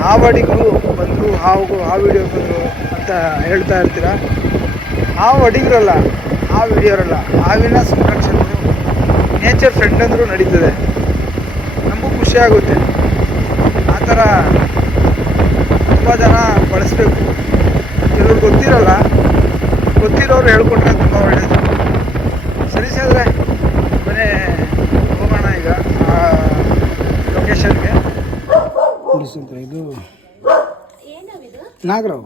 ಹಾವಡಿಗರು ಬಂದರು, ಹಾವು ವಿಡಿಯೋ ಬಂದರು ಅಂತ ಹೇಳ್ತಾ ಇರ್ತೀರ. ಹಾವು ಅಡಿಗರಲ್ಲ, ಹಾವು ಹಿಡಿಯೋರಲ್ಲ, ಹಾವಿನ ಸಂರಕ್ಷಕರು, ನೇಚರ್ ಫ್ರೆಂಡ್ ಅಂದರೂ ನಡೀತದೆ. ನಮಗೂ ಖುಷಿಯಾಗುತ್ತೆ. ಆ ಥರ ತುಂಬ ಜನ ಬಳಸಬೇಕು. ಕೆಲವ್ರು ಗೊತ್ತಿರೋರು ಹೇಳ್ಕೊಟ್ರೆ ತುಂಬ ಒಳ್ಳೆಯದು. ಸರಿ ಸಾದ್ರೆ ಮನೆ ಹೋಗೋಣ ಈಗ ಆ ಲೊಕೇಶನ್ಗೆ. ಇದು ನಾಗರಾವ್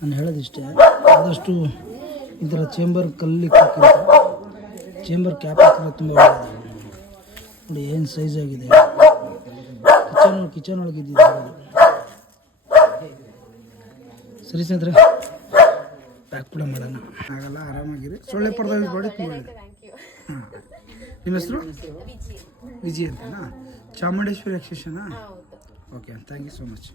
ನಾನು ಹೇಳೋದಿಷ್ಟೇ, ಆದಷ್ಟು ಈ ಥರ ಚೇಂಬರ್ ಕಲ್ಲಿಕ್ಕಿಂತ ಚೇಂಬರ್ ಕ್ಯಾಪ್ ಹಾಕಿದ್ರೆ ತುಂಬ ಒಳ್ಳೆಯದು. ನೋಡಿ ಏನು ಸೈಜ್ ಆಗಿದೆ. ಕಿಚನ್ ಒಳಗೆ ಇದ್ದಿದ್ದು. ಸರಿ ಸ್ನೇಹಿತರೆ, ಪ್ಯಾಕ್ ಕೂಡ ಮಾಡೋಣ. ಆಗಲ್ಲ, ಆರಾಮಾಗಿರಿ. ಸೊಳ್ಳೆ ಪರದಲ್ಲಿ ನೋಡಿ ತುಂಬ ಒಳ್ಳೆಯದು. ಹಾಂ, ನಿಮ್ಮ ಹೆಸರು ವಿಜಿ ಅಂತನಾ? ಚಾಮುಂಡೇಶ್ವರಿ ಎಕ್ಸ್ಟೆನ್ಷನಾ? Okay, thank you so much.